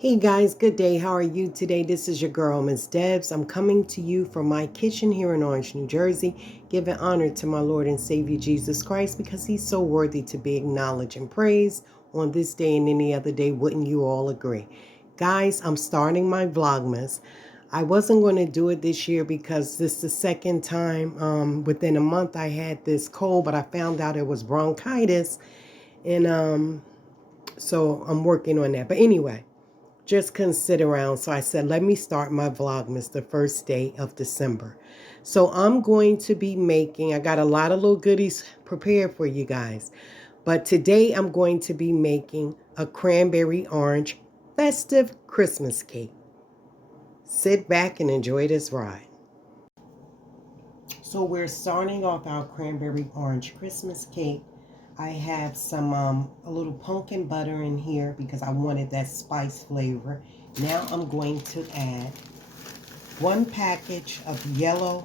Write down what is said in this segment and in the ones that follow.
Hey guys, good day. How are you today? This is your girl, Ms Debs. I'm coming to you from my kitchen here in Orange, New Jersey, giving honor to my Lord and Savior Jesus Christ because he's so worthy to be acknowledged and praised on this day and any other day. Wouldn't you all agree? Guys, I'm starting my vlogmas. I wasn't going to do it this year because this is the second time within a month I had this cold, but I found out it was bronchitis, and so I'm working on that. But anyway, just couldn't sit around. So I said, let me start my vlogmas the first day of December. So I'm going to be making, I got a lot of little goodies prepared for you guys. But today I'm going to be making a cranberry orange festive Christmas cake. Sit back and enjoy this ride. So we're starting off our cranberry orange Christmas cake. I have some a little pumpkin butter in here because I wanted that spice flavor. Now I'm going to add 1 package of yellow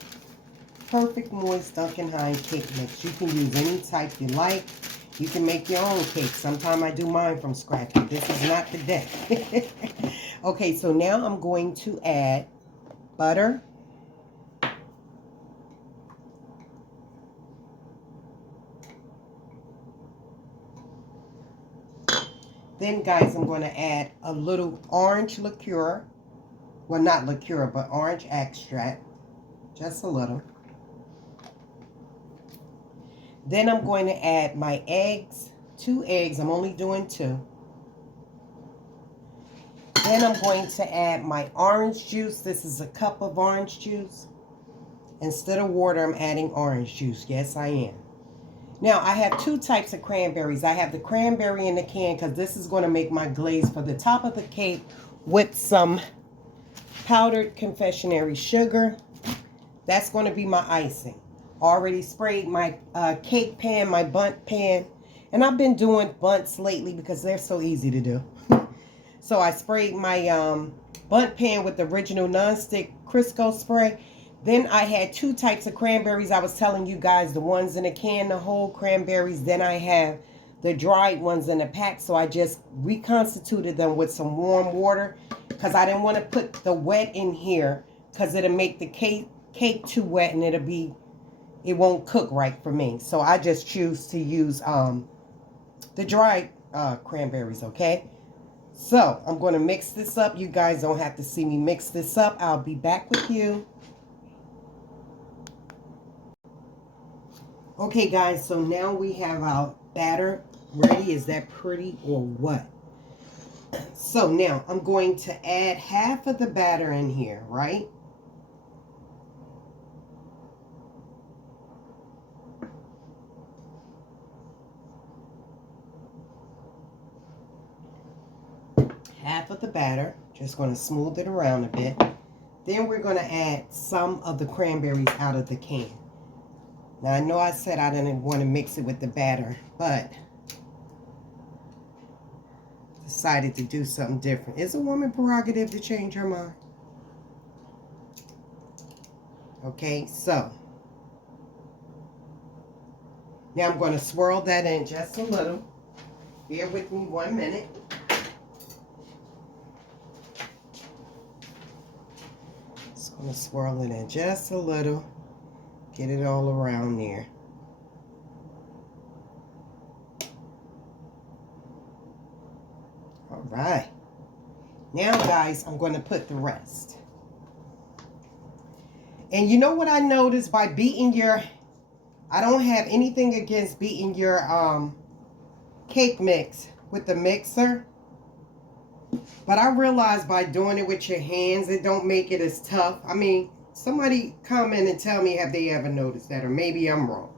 perfect moist Duncan Hines cake mix. You can use any type you like. You can make your own cake. Sometimes I do mine from scratch, but this is not the day. Okay, so now I'm going to add butter, then, guys, I'm going to add a little orange liqueur. Well, not liqueur, but orange extract. Just a little. Then I'm going to add my eggs. 2 eggs. I'm only doing 2. Then I'm going to add my orange juice. This is a cup of orange juice. Instead of water, I'm adding orange juice. Yes, I am. Now, I have 2 types of cranberries. I have the cranberry in the can because this is going to make my glaze for the top of the cake with some powdered confectionery sugar. That's going to be my icing. Already sprayed my cake pan, my bundt pan. And I've been doing bunts lately because they're so easy to do. So I sprayed my bundt pan with the original nonstick Crisco spray. Then I had 2 types of cranberries. I was telling you guys, the ones in a can, the whole cranberries. Then I have the dried ones in a pack. So I just reconstituted them with some warm water because I didn't want to put the wet in here because it'll make the cake too wet and it won't cook right for me. So I just choose to use the dried cranberries, okay? So I'm going to mix this up. You guys don't have to see me mix this up. I'll be back with you. Okay, guys, so now we have our batter ready. Is that pretty or what? So now I'm going to add half of the batter in here, right? Half of the batter. Just going to smooth it around a bit. Then we're going to add some of the cranberries out of the can. Now, I know I said I didn't want to mix it with the batter, but decided to do something different. It's a woman prerogative to change her mind. Okay, so now I'm going to swirl that in just a little. Bear with me 1 minute. Just going to swirl it in just a little. Get it all around there. All right. Now, guys, I'm going to put the rest. And you know what I noticed by beating I don't have anything against beating your cake mix with the mixer. But I realized by doing it with your hands, it don't make it as tough. I mean, somebody comment and tell me, have they ever noticed that? Or maybe I'm wrong.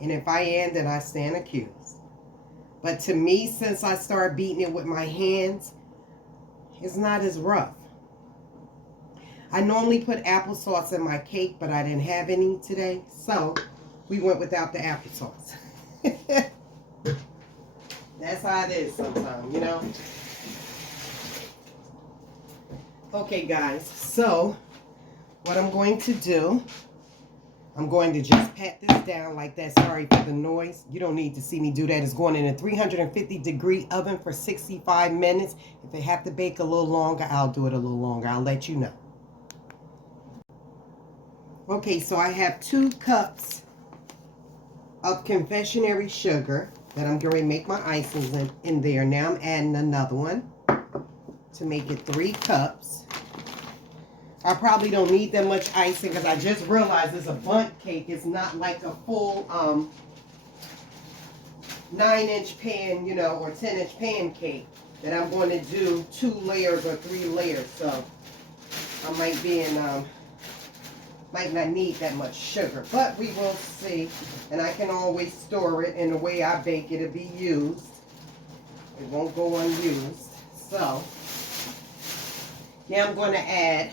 And if I am, then I stand accused. But to me, since I started beating it with my hands, it's not as rough. I normally put applesauce in my cake, but I didn't have any today. So we went without the applesauce. That's how it is sometimes, you know. Okay, guys. So what I'm going to do I'm going to just pat this down like that. Sorry for the noise. You don't need to see me do that. It's going in a 350-degree oven for 65 minutes. If it have to bake a little longer, I'll do it a little longer. I'll let you know. Okay, so I have 2 cups of confectionery sugar that I'm going to make my icings in there. Now I'm adding another one to make it 3 cups. I probably don't need that much icing because I just realized it's a bundt cake. It's not like a full 9-inch pan, you know, or 10-inch pancake that I'm going to do 2 layers or 3 layers. So I might be in, might not need that much sugar, but we will see. And I can always store it, and the way I bake it'll be used. It won't go unused. So now I'm going to add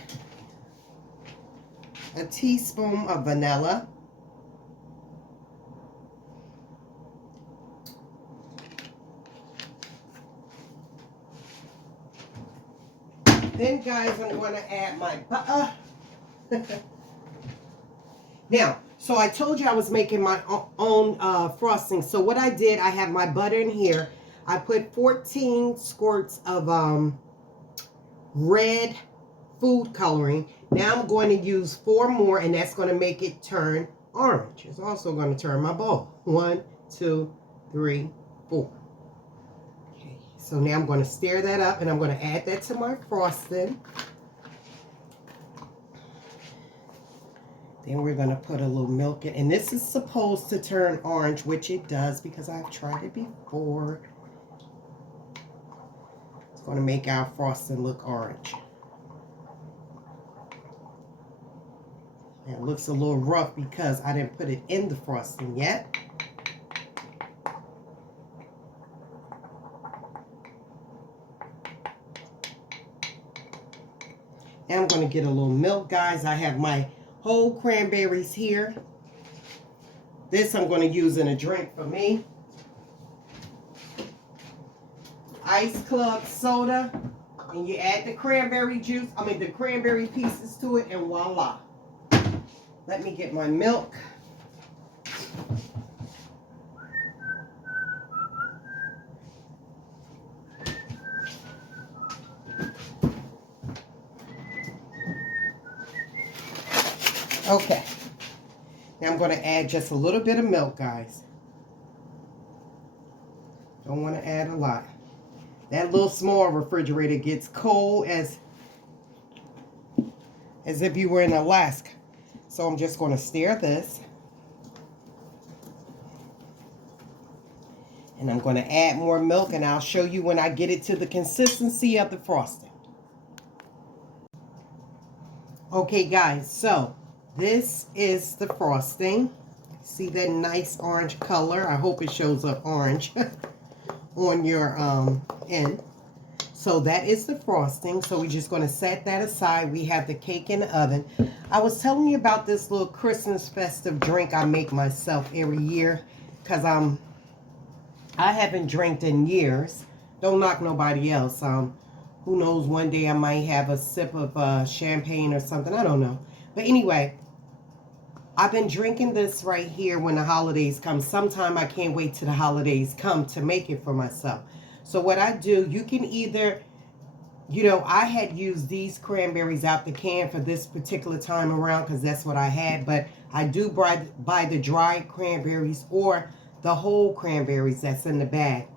a teaspoon of vanilla, then guys I'm going to add my butter. Now, so I told you I was making my own frosting. So what I did, I have my butter in here. I put 14 squirts of red food coloring. Now I'm going to use 4 more, and that's going to make it turn orange. It's also going to turn my bowl. 1, 2, 3, 4. Okay, so now I'm going to stir that up, and I'm going to add that to my frosting. Then we're going to put a little milk in. And this is supposed to turn orange, which it does because I've tried it before. It's going to make our frosting look orange. It looks a little rough because I didn't put it in the frosting yet. Now I'm going to get a little milk, guys. I have my whole cranberries here. This I'm going to use in a drink for me. Ice Club soda. And you add the cranberry juice, the cranberry pieces to it, and voila. Let me get my milk. Okay. Now I'm going to add just a little bit of milk, guys. Don't want to add a lot. That little small refrigerator gets cold as if you were in Alaska. So I'm just going to stir this. And I'm going to add more milk, and I'll show you when I get it to the consistency of the frosting. Okay, guys, so this is the frosting. See that nice orange color? I hope it shows up orange on your end. So that is the frosting. So we're just going to set that aside. We have the cake in the oven. I was telling you about this little Christmas festive drink I make myself every year because I haven't drank in years. Don't knock nobody else. Who knows, one day I might have a sip of champagne or something. I don't know. But anyway, I've been drinking this right here when the holidays come. Sometime I can't wait till the holidays come to make it for myself. So what I do, you can either, you know, I had used these cranberries out the can for this particular time around because that's what I had. But I do buy the dried cranberries or the whole cranberries that's in the bag.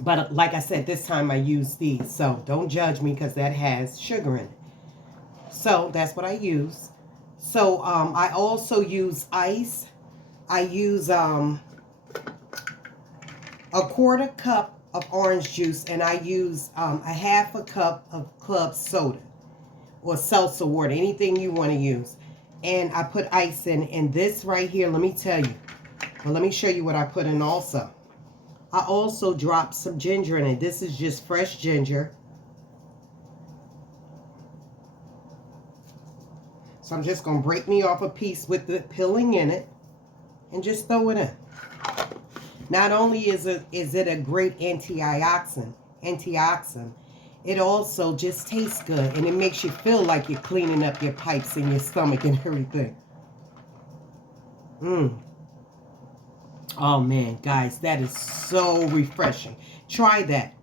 But like I said, this time I used these. So don't judge me because that has sugar in it. So that's what I use. So I also use ice. I use a 1/4 cup of orange juice, and I use a 1/2 cup of club soda or seltzer water, anything you want to use. And I put ice in. And this right here, let me tell you. Well, let me show you what I put in also. I also dropped some ginger in it. This is just fresh ginger. So I'm just going to break me off a piece with the peeling in it and just throw it in. Not only is it a great antioxidant, it also just tastes good, and it makes you feel like you're cleaning up your pipes in your stomach and everything. Mmm. Oh man, guys, that is so refreshing. Try that.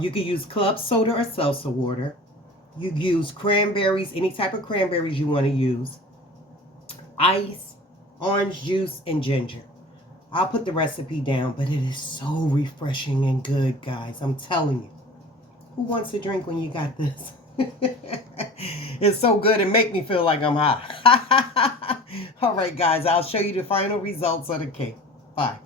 You can use club soda or seltzer water. You use cranberries, any type of cranberries you want to use. Ice, orange juice, and ginger. I'll put the recipe down, but it is so refreshing and good, guys. I'm telling you. Who wants a drink when you got this? It's so good. It make me feel like I'm high. All right, guys. I'll show you the final results of the cake. Bye.